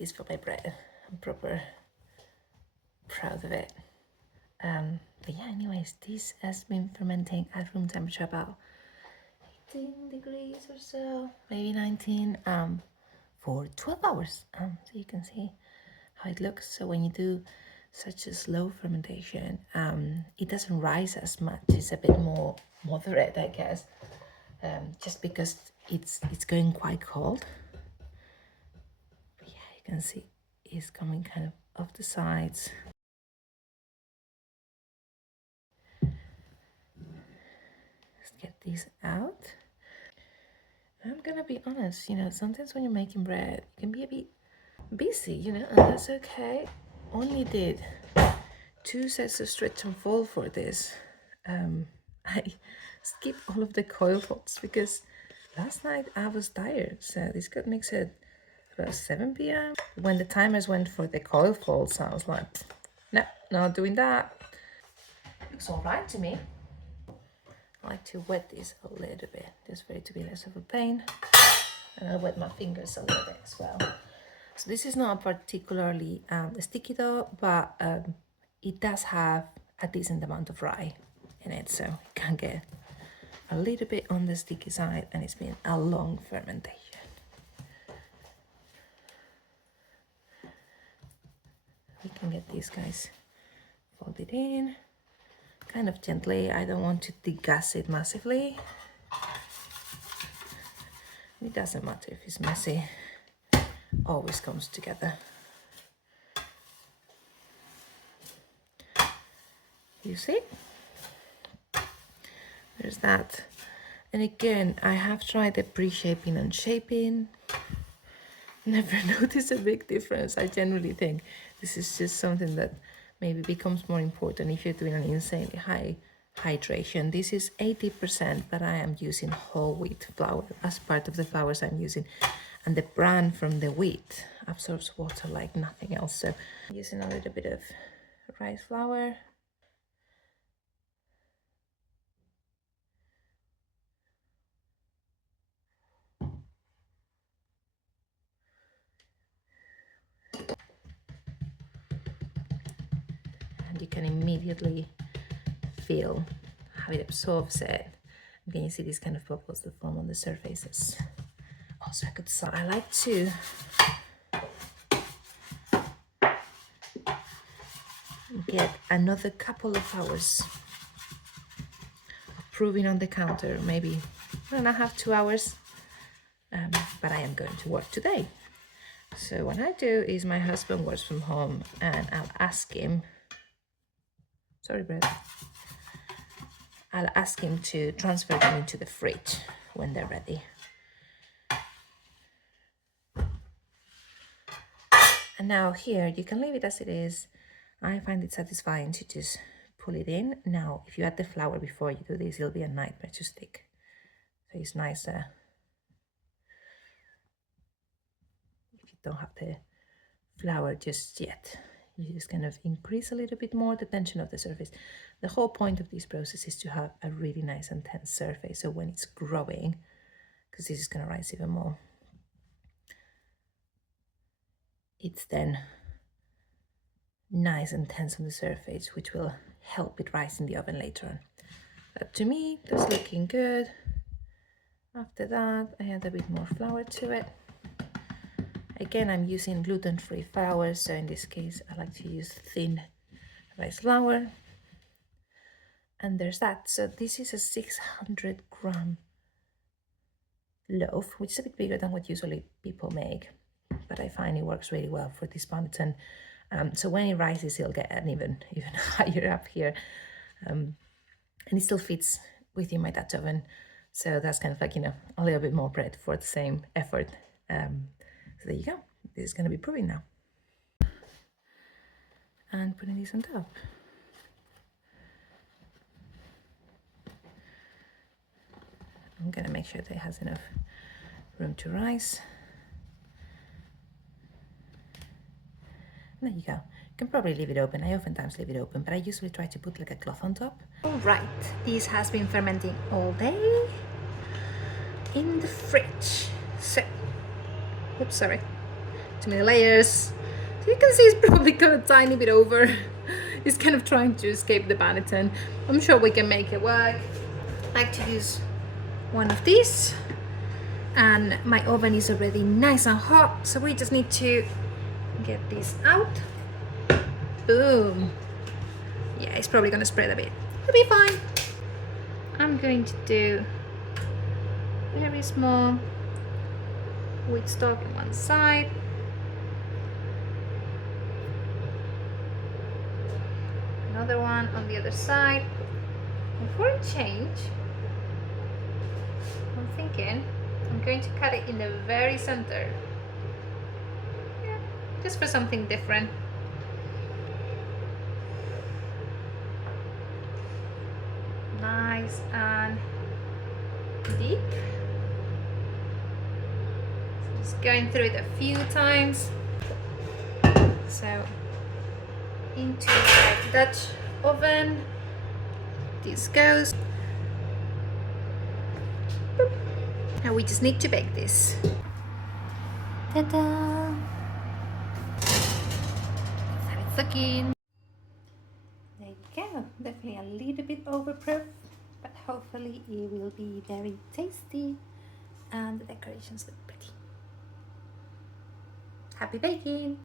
this for my bread. I'm proper proud of it. But yeah, anyways, this has been fermenting at room temperature about 18 degrees or so, maybe 19, for 12 hours. So you can see how it looks. So when you do such a slow fermentation, it doesn't rise as much. It's a bit more moderate, I guess, just because it's going quite cold. But yeah, you can see it's coming kind of off the sides. Let's get these out. I'm gonna be honest, sometimes when you're making bread, you can be a bit busy, and that's okay. Only did 2 sets of stretch and fold for this. I skipped all of the coil folds because last night I was tired, so this got mixed at about 7 p.m. When the timers went for the coil folds, I was like, no, not doing that. Looks all right to me. I like to wet this a little bit, just for it to be less of a pain. And I'll wet my fingers a little bit as well. So this is not particularly sticky though, but it does have a decent amount of rye in it, so it can get a little bit on the sticky side, and it's been a long fermentation. We can get these guys folded in kind of gently. I don't want to degas it massively. It doesn't matter if it's messy, always comes together. You see? There's that. And again, I have tried the pre-shaping and shaping. Never noticed a big difference. I generally think this is just something that maybe becomes more important if you're doing an insanely high hydration. This is 80%, but I am using whole wheat flour as part of the flours I'm using. And the bran from the wheat absorbs water like nothing else. So I'm using a little bit of rice flour. And you can immediately feel how it absorbs it. And can you see these kind of bubbles that form on the surfaces? Also a good sign. I like to get another couple of hours of proving on the counter, maybe 1.5, 2 hours, but I am going to work today. So what I do is my husband works from home, and I'll ask him, sorry Brett, I'll ask him to transfer them into the fridge when they're ready. And now here, you can leave it as it is. I find it satisfying to just pull it in. Now, if you add the flour before you do this, it'll be a nightmare to stick. So it's nicer if you don't have the flour just yet. You just kind of increase a little bit more the tension of the surface. The whole point of this process is to have a really nice and tense surface. So when it's growing, because this is going to rise even more, it's then nice and tense on the surface, which will help it rise in the oven later on. But to me, that's looking good. After that, I add a bit more flour to it. Again, I'm using gluten-free flour, so in this case, I like to use thin rice flour. And there's that. So this is a 600-gram loaf, which is a bit bigger than what usually people make, but I find it works really well for this pattern. So when it rises, it'll get an even higher up here, and it still fits within my Dutch oven. So that's kind of like, a little bit more bread for the same effort. So there you go. This is going to be proving now. And putting this on top. I'm going to make sure that it has enough room to rise. There you go. You can probably leave it open. I oftentimes leave it open, but I usually try to put like a cloth on top. All right, this has been fermenting all day in the fridge. So, oops, sorry. too many layers. So you can see it's probably got a tiny bit over. It's kind of trying to escape the banneton. I'm sure we can make it work. I like to use one of these, and my oven is already nice and hot, so we just need to get this out. Boom. Yeah, it's probably gonna spread a bit. It'll be fine. I'm going to do very small wheat stock on one side, another one on the other side, and for a change, I'm thinking I'm going to cut it in the very center. Yeah, just for something different. Nice and deep. So just going through it a few times. So into the Dutch oven this goes. Boop. Now we just need to bake this. Ta-da! It's looking. There you go. Definitely a little bit overproof, but hopefully it will be very tasty and the decorations look pretty. Happy baking!